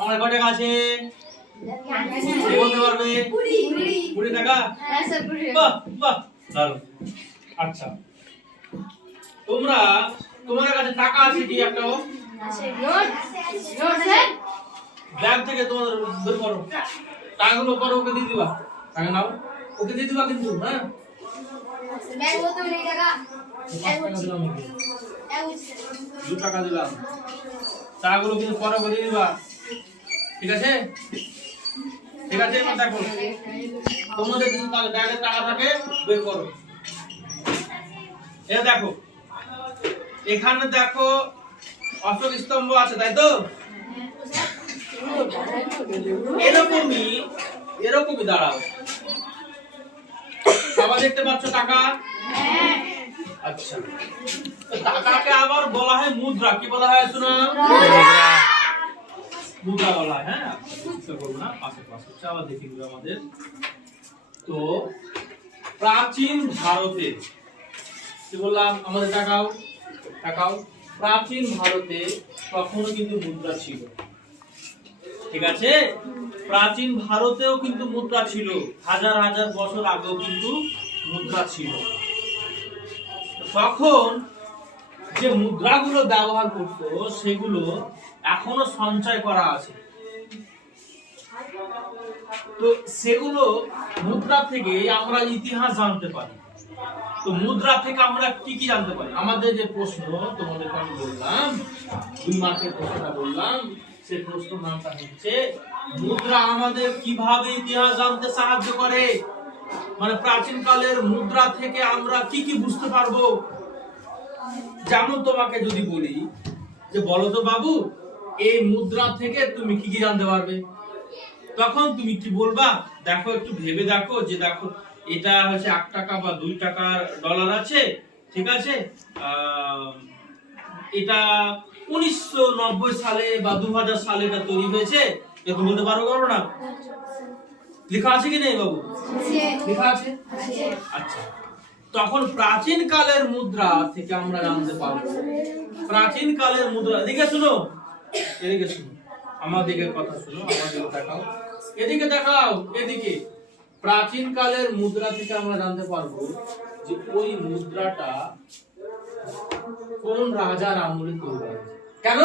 আমার কত টাকা আছে বলতে পারবে? 20 টাকা। হ্যাঁ স্যার 20। বাহ বাহ দারুণ। আচ্ছা তোমার কাছে টাকা আছে কি একটাও? আছে নোট স্যার। ব্যাগ থেকে তোমাদের বের করো, টাকাগুলো পরে ওকে দিয়ে দিবা। টাকা নাও, ওকে দিয়ে দিবা কিন্তু। হ্যাঁ ব্যাগ কত নেই টাকা? 2 টাকা দিলাম, টাকাগুলো কিন্তু পরে ওকে দিয়ে দিবা। ঠিক আছে ঠিক আছে। এবার দেখো তোমাদের যদি ব্যাগে টাকা থাকে বের করো। এ দেখো এখানে দেখো অশোক স্তম্ভ আছে, তাই তো? এরকমই দাঁড়াও। সবাই দেখতে পাচ্ছ টাকা? আচ্ছা, তো টাকাকে আবার বলা হয় মুদ্রা। কি বলা হয় শোনো? মুদ্রা বলা হয়। হ্যাঁ চিন্তা করবো না, পাশে আবার দেখি আমাদের। তো প্রাচীন ভারতে কি বললাম, আমাদের টাকাও প্রাচীন ভারতে তখনও কিন্তু মুদ্রা ছিল। ঠিক আছে, প্রাচীন ভারতেও কিন্তু মুদ্রা ছিল, হাজার হাজার বছর আগেও কিন্তু মুদ্রা ছিল। তখন যে মুদ্রাগুলো ব্যবহার করতো সেগুলো এখনো সঞ্চয় করা আছে। তো সেগুলো মুদ্রা থেকে আমরা ইতিহাস জানতে পারি। তো মুদ্রা থেকে আমরা কি কি জানতে পারি? আমাদের যে প্রশ্ন তোমাদেরকে আমি বললাম, 2 মার্কের প্রশ্নটা বললাম, সেই প্রশ্ন নামটা হচ্ছে মুদ্রা আমাদের কিভাবে ইতিহাস জানতে সাহায্য করে। মানে প্রাচীন কালের মুদ্রা থেকে আমরা কি কি বুঝতে পারবো। যেমন তোমাকে যদি বলি যে বলো তো বাবু, এই মুদ্রা থেকে তুমি কি কি জানতে পারবে, তখন তুমি কি বলবা? দেখো একটু ভেবে দেখো, যে দেখো এটা হচ্ছে 1 টাকা বা 2 টাকার ডলার আছে, ঠিক আছে, এটা 1990 সালে বা 2000 সালে এটা তৈরি হয়েছে, এরকম বলতে পারো না? লেখা আছে কি নেই বাবু? লেখা আছে। আচ্ছা, তখন প্রাচীন কালের মুদ্রা থেকে আমরা জানতে পারবো। প্রাচীন কালের মুদ্রা, এদিকে শুনো আমার দিকে কথা শুনো, আমার দিকে দেখাও, এদিকে দেখাও, এদিকে। প্রাচীন কালের মুদ্রা থেকে আমরা জানতে পারবো যে ওই মুদ্রাটা কোন রাজার আমলে তৈরি হয়েছে। কেন?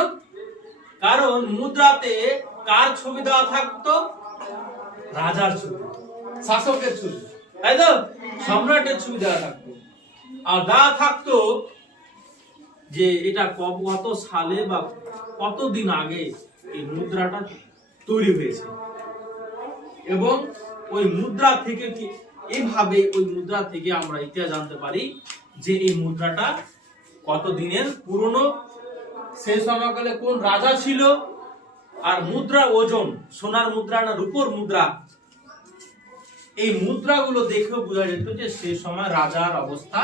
কারণ মুদ্রাতে কার ছবি দেওয়া থাকতো? রাজার ছবি, শাসকের ছবি, তাই তো? সম্রাটের ছবি দেওয়া থাকতো। আর দেওয়া থাকতো যে এটা কত সালে বা কতদিন আগে এই মুদ্রাটা তৈরি হয়েছে। এবং ওই মুদ্রা থেকে এইভাবে ওই মুদ্রা থেকে আমরা ইতিহাস জানতে পারি যে এই মুদ্রাটা কত দিনের পুরনো, সেই সময়কালে কোন রাজা ছিল, আর মুদ্রা ওজন, সোনার মুদ্রা না রূপোর মুদ্রা, এই মুদ্রাগুলো দেখেও বোঝা যেত যে সেই সময় রাজার অবস্থা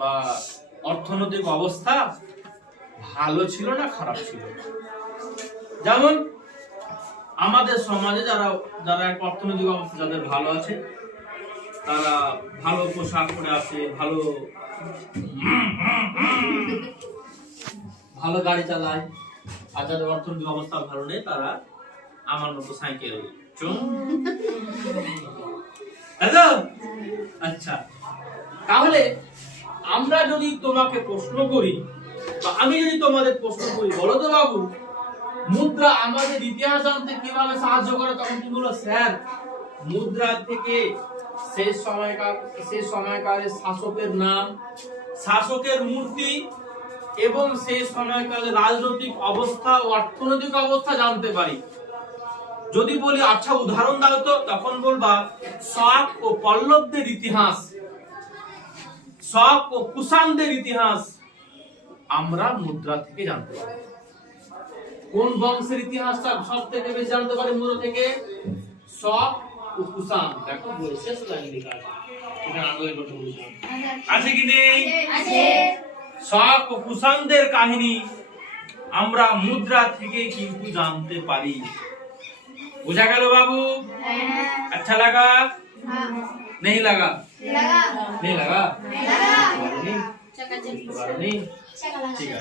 বা অর্থনৈতিক অবস্থা ভালো ছিল না খারাপ ছিল। যেমন আমাদের সমাজে যারা অর্থনৈতিক অবস্থা যাদের ভালো আছে, তারা ভালো পোশাক পরে আছে, ভালো গাড়ি চালায়। আর যাদের অর্থনৈতিক অবস্থা ভালো নেই, তারা আমার মতো সাইকেল। আচ্ছা, তাহলে আমরা যদি তোমাকে প্রশ্ন করি বা আমি যদি তোমাদের প্রশ্ন করি, বলো তো বাবু মুদ্রা আমাদের ইতিহাস জানতে কিভাবে সাহায্য করে, তখন কি বলো? স্যার, মুদ্রা থেকে সেই সময়কালের শাসকের নাম, শাসকের মূর্তি এবং সেই সময়কালে রাজনৈতিক অবস্থা ও অর্থনৈতিক অবস্থা জানতে পারি। যদি বলি আচ্ছা উদাহরণ দাও তো, তখন বলবা শক ও পল্লবদের ইতিহাস, শক ও কুষাণদের ইতিহাস আমরা মুদ্রা থেকে জানতে পারি। কোন বংশের ইতিহাসটা সব থেকে বেশি জানতে পারি মুদ্রা থেকে? শক ও কুষাণ। দেখো শেষ লাইন লেখা আছে, এটা আগে কথা বলছিলাম। আছে কি নেই? আছে। শক ও কুষাণদের কাহিনী আমরা মুদ্রা থেকে কিন্তু জানতে পারি। বুঝা গেল বাবু? अच्छा लगा? नहीं लगा? नहीं लगा? नहीं? ठीक है।